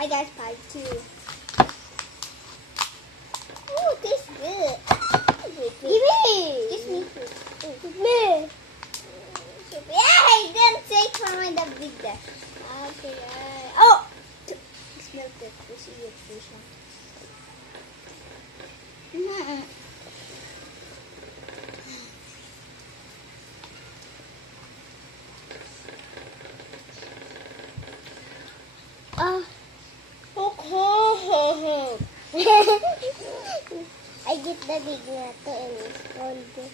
I got 5 too. Ooh, tastes good. Give me. Kiss me. Give me. Yay! Don't take from the big there. Okay. Oh! Smell it. We see it. Oh. I get the big nato and it's cold.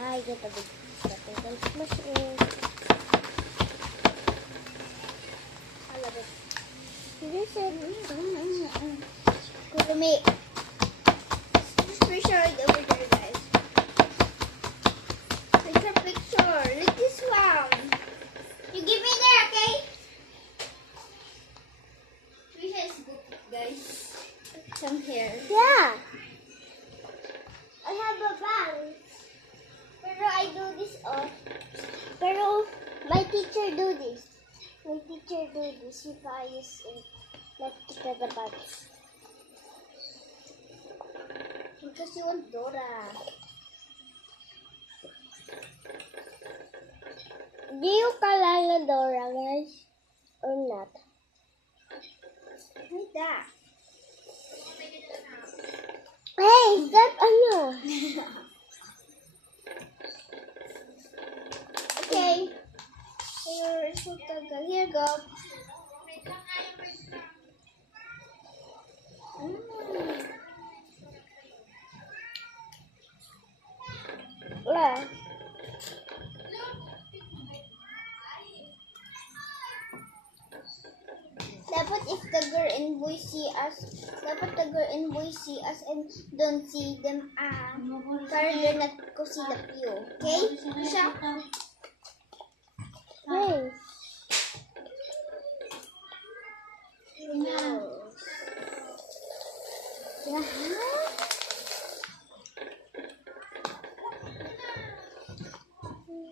I get the big nato. Don't smash it. I love it. This is Kurumi. Picture it over there, guys. Picture. Look this one. You give me there, okay? Trisha is good, guys. Come here. Yeah. I have a bang. Pero I do this off. Pero my teacher do this. My teacher do this if I use it. Not to the box. Because you want Dora. Do you kalala Dora, guys? Or not? Like that. Hey, stop ano? Okay. Here, here go. Yeah. Dapat if the girl and boy see us, and don't see them, further not ko see the view. Okay? Siya? Hey. Yeah.